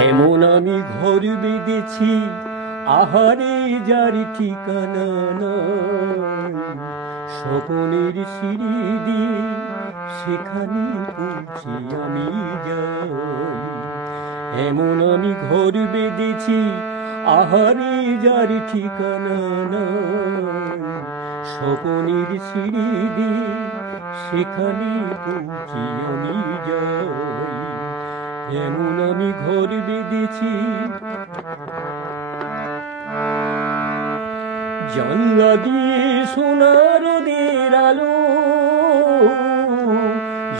এমন আমি ঘর বেঁধেছি, আহারে যার ঠিকানা নাই। স্বপনের সিঁড়ি দিয়ে সেখানে পৌঁছে আমি যাই। এমন আমি ঘর বেঁধেছি, আহারে যার ঠিকানা নাই। স্বপনের সিঁড়ি দিয়ে সেখানে পৌঁছে আমি যাই। এমন আমি ঘর বেঁধেছি। জানলা দিয়ে সোনার রোদের আলো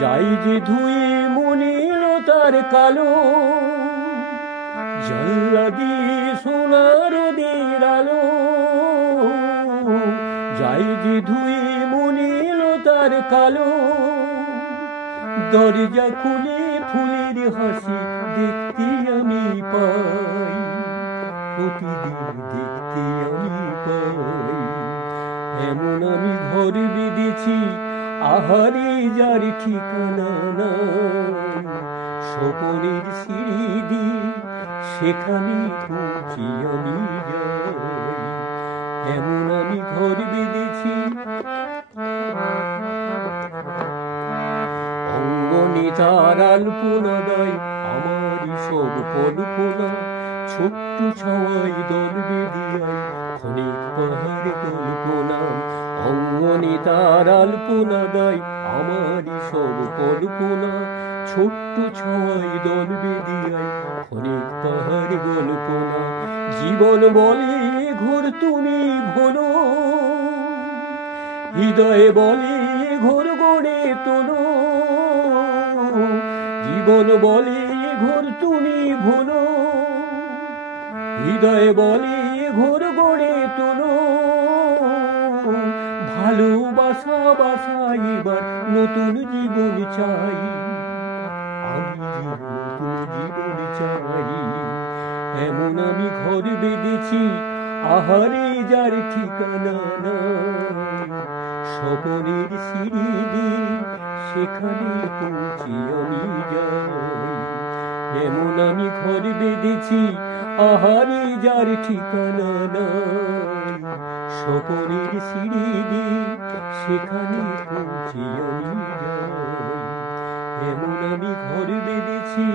যাই যে ধুয়ে মনের তার কালো। জানলা দিয়ে সোনার রোদের আলো যাই যে ধুয়ে মনের তার কালো। দরজা খুলে ফুলের হাসি দেখতে আমি পাই, প্রতিদিন দেখতে আমি পাই। এমন আমি ঘর বেঁধেছি, আহারে যার ঠিকানা নাই। স্বপনের সিঁড়ি দিয়ে সেখানে পৌঁছে আমি যাই। এমন আমি ঘর বেঁধেছি। অঙ্গনে তার আলপনা দেয় আমারই সব কল্পনা। ছোট্ট ছাওয়াই দল বেঁধিয়াই ক্ষণিক পাহাড় কল্পনা। অঙ্গনে তার আলপনা দেয় আমারই সব কল্পনা। ছোট্ট ছাওয়াই দল বেঁধিয়াই ক্ষণিক পাহাড় কল্পনা। জীবন বলে ঘোর তুমি ভোলো, হৃদয়ে বলে ঘোর গড়ে তোলো। জীবন বলে ঘোর তুমি ভোলো, হৃদয়ে বলে ঘোর গড়ে তোলো। ভালোবাসা বাসাই এবার নতুন জীবন চাই, আমি নতুন জীবন চাই। এমন আমি ঘর বেঁধেছি, আহারে যার ঠিকানা নাই। স্বপনের সিঁড়ি দিয়ে সেখানে পৌঁছে আমি যাই। এমন আমি ঘর বেঁধেছি, আহারে যার ঠিকানা নাই। স্বপনের সিঁড়ি দিয়ে সেখানে পৌঁছে আমি যাই। এমন আমি ঘর বেঁধেছি।